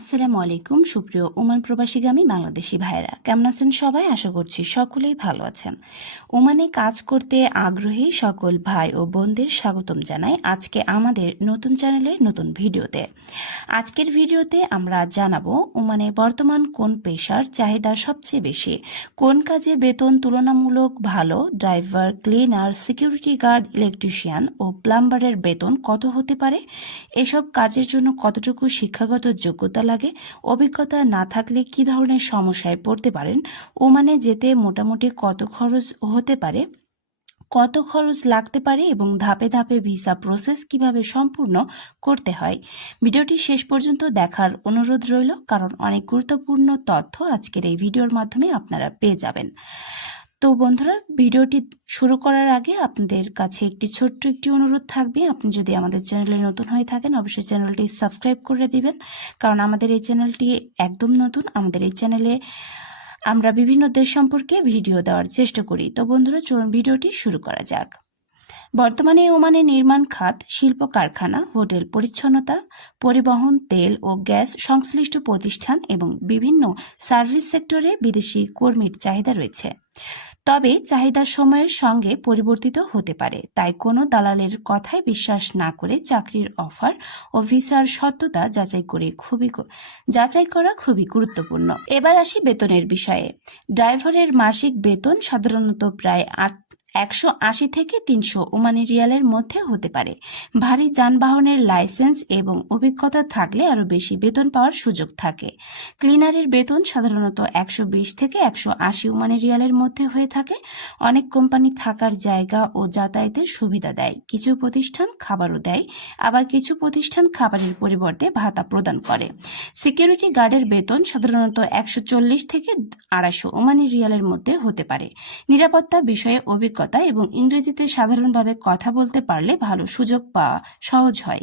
আসসালামু আলাইকুম সুপ্রিয় ওমান প্রবাসীগামী বাংলাদেশি ভাইয়েরা, কেমন আছেন সবাই? আশা করছি সকলেই ভালো আছেন। ওমানে কাজ করতে আগ্রহী সকল ভাই ও বোনদের স্বাগতম জানাই আজকে আমাদের নতুন চ্যানেলের নতুন ভিডিওতে। আজকের ভিডিওতে আমরা জানাবো ওমানে বর্তমান কোন পেশার চাহিদা সবচেয়ে বেশি, কোন কাজে বেতন তুলনামূলক ভালো, driver, cleaner, security guard, electrician ও প্লাম্বারের বেতন কত হতে পারে, এসব কাজের জন্য কতটুকু শিক্ষাগত যোগ্যতা লাগে, অভিজ্ঞতা না থাকলে কি ধরনের সমস্যায় পড়তে পারেন, ওমানে যেতে মোটামুটি কত খরচ হতে পারে, কত খরচ লাগতে পারে এবং ধাপে ধাপে ভিসা প্রসেস কিভাবে সম্পূর্ণ করতে হয়। ভিডিওটি শেষ পর্যন্ত দেখার অনুরোধ রইল, কারণ অনেক গুরুত্বপূর্ণ তথ্য আজকের এই ভিডিওর মাধ্যমে আপনারা পেয়ে যাবেন। তো বন্ধুরা, ভিডিওটি শুরু করার আগে আপনাদের কাছে ছোট্ট একটি অনুরোধ থাকবে। আপনি যদি আমাদের চ্যানেলে নতুন হয়ে থাকেন অবশ্যই চ্যানেলটি সাবস্ক্রাইব করে দিবেন, কারণ আমাদের এই চ্যানেলটি একদম নতুন। আমাদের এই চ্যানেলে আমরা বিভিন্ন দেশ সম্পর্কে ভিডিও দেওয়ার চেষ্টা করি। তো বন্ধুরা, চলুন ভিডিওটি শুরু করা যাক। বর্তমানে ওমানে নির্মাণ খাত, শিল্প কারখানা, হোটেল পরিচ্ছন্নতা, পরিবহন, তেল ও গ্যাস সংশ্লিষ্ট প্রতিষ্ঠান এবং বিভিন্ন সার্ভিস সেক্টরে বিদেশি কর্মীর চাহিদা রয়েছে। তবে চাহিদা সময়ের সঙ্গে পরিবর্তিত হতে পারে, তাই কোনো দালালের কথায় বিশ্বাস না করে চাকরির অফার ও ভিসার সত্যতা যাচাই করা খুবই গুরুত্বপূর্ণ। এবার আসি বেতনের বিষয়ে। ড্রাইভারের মাসিক বেতন সাধারণত প্রায় 180 থেকে 300 ওমানি রিয়ালের মধ্যে হতে পারে। ভারী যানবাহনের লাইসেন্স এবং অভিজ্ঞতা থাকলে আরও বেশি বেতন পাওয়ার সুযোগ থাকে। ক্লিনারের বেতন সাধারণত 120 থেকে 180 ওমানি রিয়ালের মধ্যে হয়ে থাকে। অনেক কোম্পানি থাকার জায়গা ও যাতায়াতের সুবিধা দেয়, কিছু প্রতিষ্ঠান খাবারও দেয়, আবার কিছু প্রতিষ্ঠান খাবারের পরিবর্তে ভাতা প্রদান করে। সিকিউরিটি গার্ডের বেতন সাধারণত 140 থেকে 250 ওমানি রিয়ালের মধ্যে হতে পারে। নিরাপত্তা বিষয়ে অভিজ্ঞতা এবং ইংরেজিতে সাধারণভাবে কথা বলতে পারলে ভালো সুযোগ পাওয়া সহজ হয়।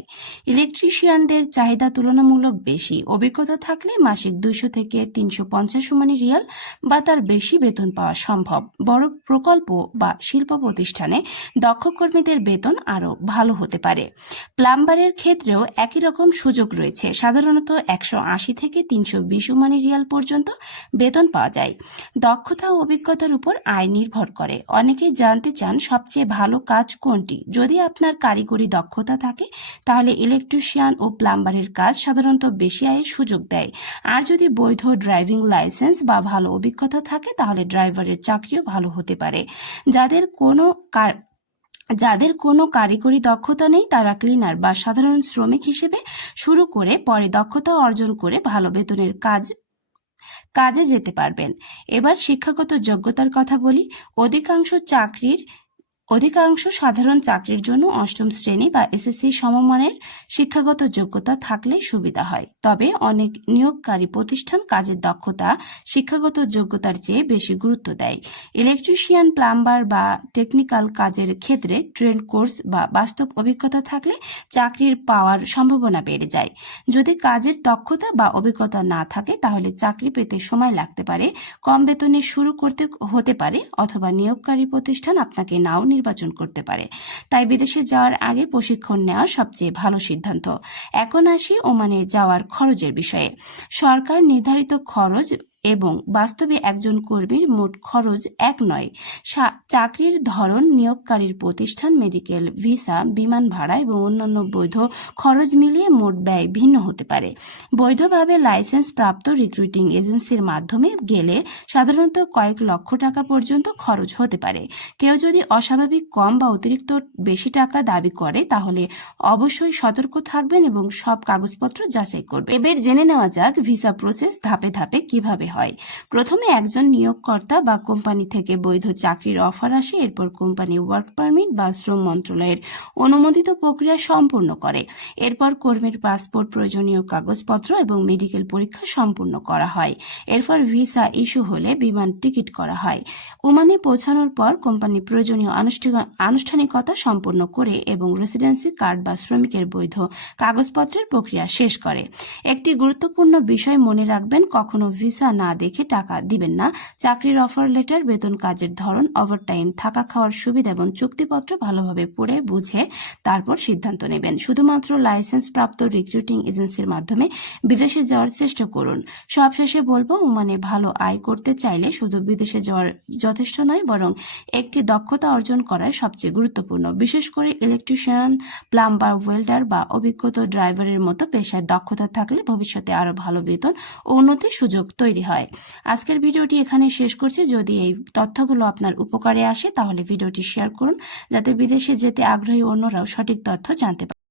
ইলেকট্রিশিয়ানদের চাহিদা তুলনামূলক বেশি, অভিজ্ঞতা থাকলে মাসিক 200 থেকে 350 ওমানি রিয়াল বা তার বেশি বেতন পাওয়া সম্ভব। বড় প্রকল্প বা শিল্প প্রতিষ্ঠানে দক্ষ কর্মীদের বেতন আরও ভালো হতে পারে। প্লাম্বারের ক্ষেত্রেও একই রকম সুযোগ রয়েছে, সাধারণত 180 থেকে 320 ওমানি রিয়াল পর্যন্ত বেতন পাওয়া যায়। দক্ষতা ও অভিজ্ঞতার উপর আয় নির্ভর করে। অনেকেই জানতে চান সবচেয়ে ভালো কাজ কোনটি। যদি আপনার কারিগরি দক্ষতা থাকে তাহলে ইলেকট্রিশিয়ান ও প্লাম্বারের কাজ সাধারণত বেশি আয়ের সুযোগ দেয়, আর যদি বৈধ ড্রাইভিং লাইসেন্স বা ভালো অভিজ্ঞতা থাকে তাহলে ড্রাইভারের চাকরিও ভালো হতে পারে। যাদের কোনো কারিগরি দক্ষতা নেই তারা ক্লিনার বা সাধারণ শ্রমিক হিসেবে শুরু করে পরে দক্ষতা অর্জন করে ভালো বেতনের কাজে যেতে পারবেন। এবার শিক্ষাগত যোগ্যতার কথা বলি। অধিকাংশ সাধারণ চাকরির জন্য অষ্টম শ্রেণী বা এসএসসি সমমানের শিক্ষাগত যোগ্যতা থাকলে সুবিধা হয়। তবে অনেক নিয়োগকারী প্রতিষ্ঠান কাজের দক্ষতা শিক্ষাগত যোগ্যতার চেয়ে বেশি গুরুত্ব দেয়। ইলেকট্রিশিয়ান, প্লাম্বার বা টেকনিক্যাল কাজের ক্ষেত্রে ট্রেন কোর্স বা বাস্তব অভিজ্ঞতা থাকলে চাকরির পাওয়ার সম্ভাবনা বেড়ে যায়। যদি কাজের দক্ষতা বা অভিজ্ঞতা না থাকে তাহলে চাকরি পেতে সময় লাগতে পারে, কম বেতনে শুরু করতে হতে পারে, অথবা নিয়োগকারী প্রতিষ্ঠান আপনাকে নাও নির্বাচন করতে পারে। তাই বিদেশে যাওয়ার আগে প্রশিক্ষণ নেওয়া সবচেয়ে ভালো সিদ্ধান্ত। এখন আসি ওমানে যাওয়ার খরচের বিষয়ে। সরকার নির্ধারিত খরচ এবং বাস্তবে একজন কর্মীর মোট খরচ এক নয়। চাকরির ধরন, নিয়োগকারীর প্রতিষ্ঠান, মেডিকেল, ভিসা, বিমান ভাড়া এবং অন্যান্য বৈধ খরচ মিলিয়ে মোট ব্যয় ভিন্ন হতে পারে। বৈধভাবে লাইসেন্স প্রাপ্ত রিক্রুটিং এজেন্সির মাধ্যমে গেলে সাধারণত কয়েক লক্ষ টাকা পর্যন্ত খরচ হতে পারে। কেউ যদি অস্বাভাবিক কম বা অতিরিক্ত বেশি টাকা দাবি করে তাহলে অবশ্যই সতর্ক থাকবেন এবং সব কাগজপত্র যাচাই করবেন। এবার জেনে নেওয়া যাক ভিসা প্রসেস ধাপে ধাপে কিভাবে হয়। প্রথমে একজন নিয়োগকর্তা বা কোম্পানি থেকে বৈধ চাকরির অফার আসে, এরপর কোম্পানি ওয়ার্ক পারমিট বা শ্রম মন্ত্রণালয়ের অনুমোদিত প্রক্রিয়া সম্পূর্ণ করে। এরপর কর্মীর পাসপোর্ট, প্রয়োজনীয় কাগজপত্র এবং মেডিকেল পরীক্ষা সম্পূর্ণ করা হয়। এরপর ভিসা ইস্যু হলে বিমান টিকিট করা হয়। ওমানে পৌঁছানোর পর কোম্পানি প্রয়োজনীয় আনুষ্ঠানিকতা সম্পন্ন করে এবং রেসিডেন্সি কার্ড বা শ্রমিকের বৈধ কাগজপত্রের প্রক্রিয়া শেষ করে। একটি গুরুত্বপূর্ণ বিষয় মনে রাখবেন, কখনো ভিসা না দেখে টাকা দিবেন না। চাকরির অফার লেটার, বেতন, কাজের ধরন, ওভারটাইম, থাকা খাওয়ার সুবিধা এবং চুক্তিপত্র ভালোভাবে পড়ে বুঝে তারপর সিদ্ধান্ত নেবেন। শুধুমাত্র লাইসেন্স প্রাপ্ত রিক্রুটিং এজেন্সির মাধ্যমে বিদেশে যাওয়ার চেষ্টা করুন। সবশেষে বলবো, ওমানে ভালো আয় করতে চাইলে শুধু বিদেশে যাওয়ার যথেষ্ট নয়, বরং একটি দক্ষতা অর্জন করাই সবচেয়ে গুরুত্বপূর্ণ। বিশেষ করে ইলেকট্রিশিয়ান, প্লাম্বার, ওয়েল্ডার বা অভিজ্ঞত ড্রাইভারের মতো পেশায় দক্ষতা থাকলে ভবিষ্যতে আরো ভালো বেতন ও উন্নতির সুযোগ তৈরি হয়। আজকের ভিডিওটি এখানে শেষ করছি। যদি এই তথ্যগুলো আপনার উপকারে আসে তাহলে ভিডিওটি শেয়ার করুন, যাতে বিদেশে যেতে আগ্রহী অন্যরাও সঠিক তথ্য জানতে পারে।